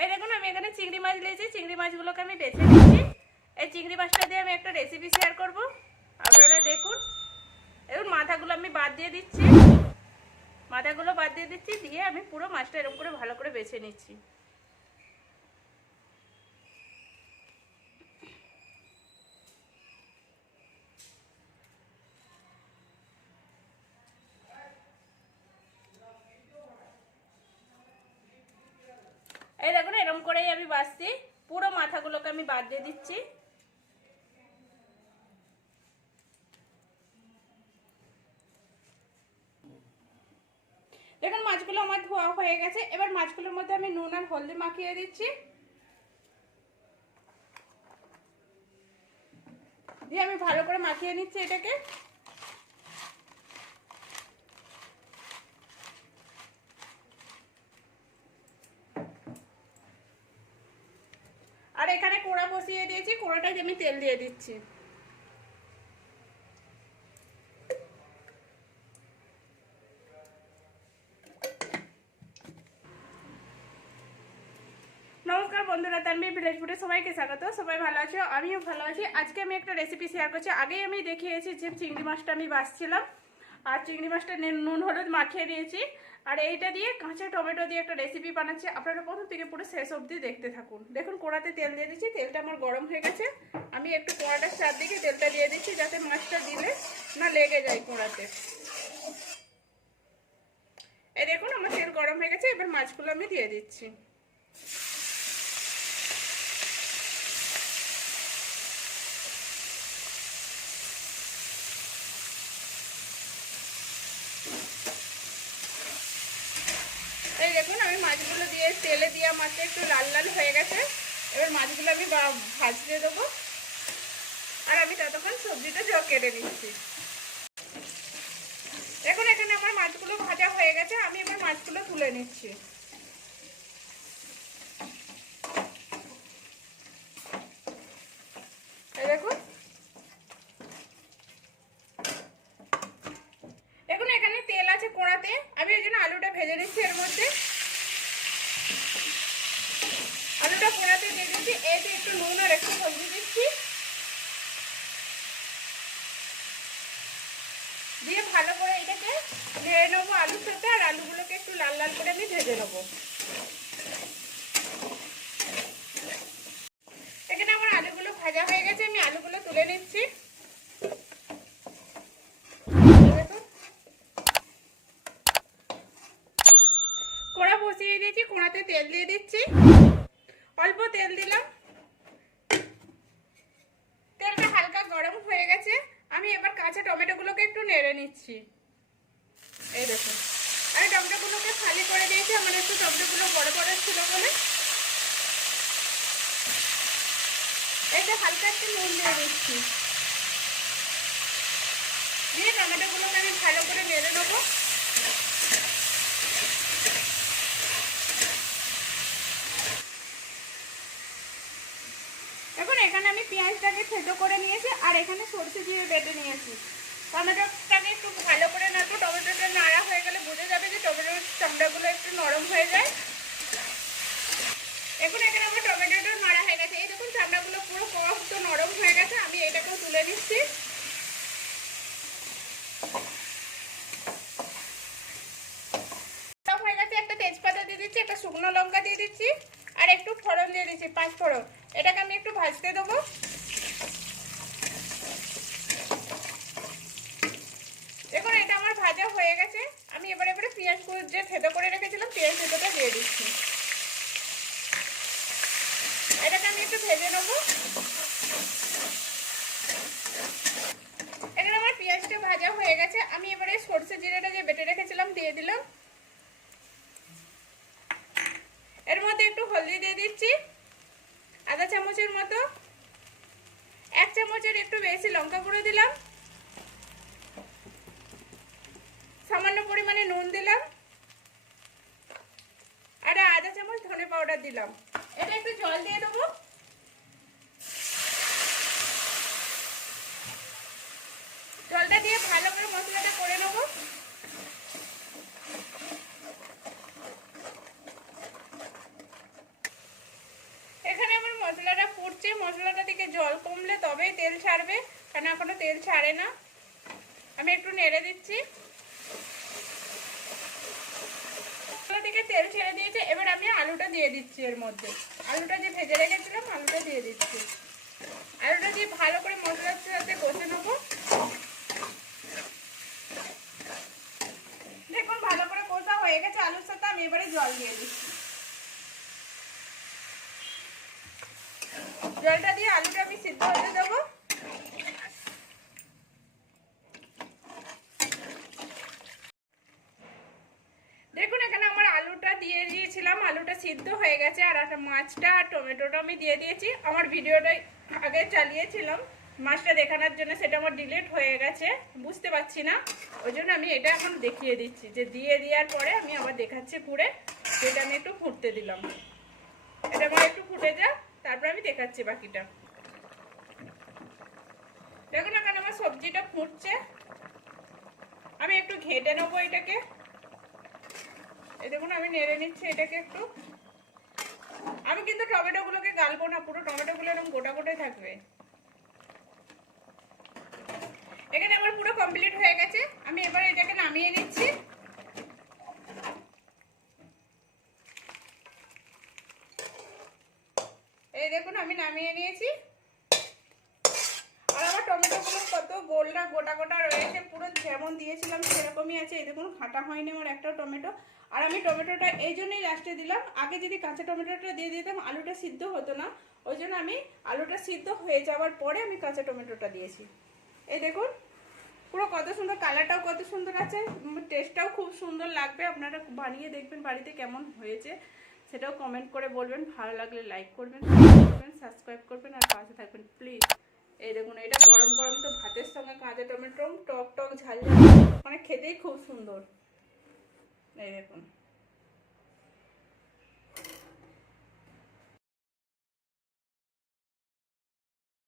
এই দেখুন, আমি এখানে চিংড়ি মাছ নিয়েছি চিংড়ি মাছগুলোকে আমি বেছে নিচ্ছি। এই চিংড়ি মাছটা দিয়ে আমি একটা রেসিপি শেয়ার করব। আপনারা দেখুন। এখন মাথাগুলো আমি বাদ দিয়ে দিচ্ছি। মাথাগুলো বাদ দিয়ে দিচ্ছি, দিয়ে আমি পুরো মাছটা এরকম করে ভালো করে বেছে নিচ্ছি এই দেখুন এরকম বাছছি পুরো মাথাগুলোকে আমি বাদ দিয়ে দিচ্ছি। দেখুন, মাছগুলো আমার ধোয়া হয়ে গেছে। এবার মাছগুলোর মধ্যে আমি নুন আর হলদি মাখিয়ে দিচ্ছি। দিয়ে আমি ভালো করে মাখিয়ে নিচ্ছি এটাকে। এখানে কোড়া বসিয়ে দিয়েছি, কোড়াটাই আমি তেল দিয়ে দিচ্ছি। নমস্কার বন্ধুরা তানবীর ভিলেজ ফুডে সবাইকে স্বাগত, সবাই ভালো আছো? আমিও ভালো আছি। আজকে আমি একটা রেসিপি শেয়ার করছি। আগেই আমি দেখিয়েছি যে চিংড়ি মাছটা আমি বাছছিলাম আর চিংড়ি মাছটা নুন, হলুদ মাখিয়ে দিয়েছি আর এইটা দিয়ে কাঁচা টমেটো দিয়ে একটা রেসিপি বানাচ্ছি। আপনারা প্রথম থেকে পুরো শেষ অবধি দেখতে থাকুন। দেখুন, কড়াতে তেল দিয়ে দিচ্ছি। তেলটা আমার গরম হয়ে গেছে। আমি একটু কড়াটার চারদিকে তেলটা দিয়ে দিচ্ছি যাতে মাছটা দিলে না লেগে যায় কড়াতে। এই দেখুন, আমার তেল গরম হয়ে গেছে। এবার মাছগুলো আমি দিয়ে দিচ্ছি এই দেখুন আমি মাছগুলো দিয়ে তেলে দিয়ে মাছটা একটু লাল লাল হয়ে গেছে। এবার মাছগুলো আমি ভাজিয়ে দেবো। আর আমি ততক্ষণ সবজিটা জল কেটে নিচ্ছি। এখন এখানে আমার মাছগুলো ভাজা হয়ে গেছে। আমি এবার মাছগুলো তুলে নিচ্ছি এই দেখুন দেখুন এখানে তেল আছে কড়াতে আমি ওই জন্য আলুটা ভেজে নিচ্ছি এর মধ্যে আলুটা কড়াতে দিয়ে দিচ্ছি এতে একটু নুন আর একটু হলদি দিচ্ছি দিয়ে ভালো করে এটাকে নেড়ে নেব আলুর সাথে, আর আলুগুলোকে একটু লাল লাল করে আমি ভেজে নেব। এখানে আমার আলুগুলো ভাজা হয়ে গেছে, আমি আলুগুলো তুলে নিচ্ছি। কড়া বসিয়ে দিয়েছি, কড়াতে তেল দিয়ে দিচ্ছি। অল্প তেল দিলাম তেলটা হালকা গরম হয়ে গেছে আমি এবার কাঁচা টমেটোগুলোকে একটু নেড়ে নিচ্ছি। এই দেখুন আমি টমেটোগুলোকে খালি করে দিয়েছি, আমার একটু টমেটোগুলো বড় বড় ছিল বলে। এতে হালকা একটু নুন দিয়ে দিচ্ছি। দিয়ে টমেটোগুলোকে আমি ভালো করে নেড়ে নেব। এখন এখানে আমি পেঁয়াজটাকে থেতো করে নিয়েছি, আর এখানে সরষে দিয়ে বেটে নিয়েছি। টমেটোটাকে একটু ভালো করে নাড়বো। টমেটোটা নাড়া হয়ে গেলে বুঝে যাবে যে টমেটোর চামড়াগুলো একটু নরম হয়ে যায়। এখন এখানে আমার টমেটোটা নাড়া হয়ে গেছে। এই দেখুন, চামড়াগুলো পুরো কষ্ট নরম হয়ে গেছে। আমি এটাকেও তুলে নিচ্ছি। দিচ্ছি, একটা শুকনো লঙ্কা দিয়ে দিচ্ছি, আর একটু ফোড়ন দিয়ে দিচ্ছি, পাঁচ ফোড়ন। এটাকে আমি একটু ভাজতে দেবো। দেখুন, এটা আমার ভাজা হয়ে গেছে। আমি এবারে এবারে পেঁয়াজ যে থেতো করে রেখেছিলাম, পেঁয়াজ থেতোটা দিয়ে দিচ্ছি। এটাকে আমি একটু ভেজে নেব। এখানে আমার পেঁয়াজটা ভাজা হয়ে গেছে। আমি এবারে সর্ষে জিরেটা যে বেটে রেখেছিলাম, দিয়ে দিলাম। এর মধ্যে একটু হলদি দিয়ে দিচ্ছি, আধা চামচের মতো। এক চামচের একটু বেশি লঙ্কা গুঁড়ো দিলাম। সামান্য পরিমাণে নুন দিলাম। আর আধা চামচ ধনে পাউডার দিলাম। এটা একটু জল দিয়ে দেবো। জলটা দিয়ে ভালো করে মশলাটা করে নেব। এখানে আমার মশলাটা ফুটছে। মশলাটা থেকে জল কমলে তবেই তেল ছাড়বে। কারণ এখনও তেল ছাড়ে না। আমি একটু নেড়ে দিচ্ছি। দিয়েছে এবার আমি আলুটা দিয়ে দিচ্ছি এর মধ্যে। আলুটা যে ভেজে রেখেছিলাম, আলুটা দিয়ে দিচ্ছি। আলুটা দিয়ে ভালো করে মশলার সাথে কষে নেব। দেখুন, ভালো করে কষা হয়ে গেছে, আলুর সাথে আমি এবারে জল দিয়ে দিচ্ছি। জলটা দিয়ে আলুটা আমি সিদ্ধ হতে দেবো দেখুন এখানে আমার আলুটা দিয়ে দিয়েছিলাম আলুটা সিদ্ধ হয়ে গেছে আর একটা মাছটা আর টমেটোটা আমি দিয়ে দিয়েছি। আমার ভিডিওটাই আগে চালিয়েছিলাম, মাছটা দেখানোর জন্য সেটা আমার ডিলিট হয়ে গেছে, বুঝতে পারছি না। ওই জন্য আমি এটা এখন দেখিয়ে দিচ্ছি যে দিয়ে দেওয়ার পরে আমি আবার দেখাচ্ছি পুড়ে যেটা আমি একটু ফুটতে দিলাম। এটা আমার একটু ফুটে যা তারপর আমি দেখাচ্ছি বাকিটা। দেখুন এখানে আমার সবজিটা ফুটছে। আমি একটু ঘেটে নেব এটাকে। এই দেখুন, আমি নেড়ে নিচ্ছি এটাকে একটু। আমি কিন্তু টমেটোগুলোকে গালবো না, পুরো টমেটোগুলো এরকম গোটা গোটাই থাকবে। এখানে আমার পুরো কমপ্লিট হয়ে গেছে। আমি এবার এটাকে নামিয়ে নিচ্ছি। এই দেখুন, আমি নামিয়ে নিয়েছি আর আমার টমেটোগুলো কত গোলটা গোটা গোটা রয়েছে, পুরো যেমন দিয়েছিলাম সেরকমই আছে। এই দেখুন, ফাটা হয়নি আমার একটাও টমেটো। আর আমি টমেটোটা এই জন্যই লাস্টে দিলাম। আগে যদি কাঁচা টমেটোটা দিয়ে দিতাম, আলুটা সিদ্ধ হতো না। ওই জন্য আমি আলুটা সিদ্ধ হয়ে যাওয়ার পরে আমি কাঁচা টমেটোটা দিয়েছি। এই দেখুন, পুরো কত সুন্দর কালারটাও কত সুন্দর আছে। টেস্টটাও খুব সুন্দর লাগবে। আপনারা বানিয়ে দেখবেন বাড়িতে কেমন হয়েছে। সেটাও কমেন্ট করে বলবেন। ভালো লাগলে লাইক করবেন সাবস্ক্রাইব করবেন আর পাশে থাকবেন প্লিজ এই দেখুন এটা গরম গরম তো ভাতের সঙ্গে কাঁচা টমেটো টক টক ঝাল মানে খেতেই খুব সুন্দর। এই দেখুন।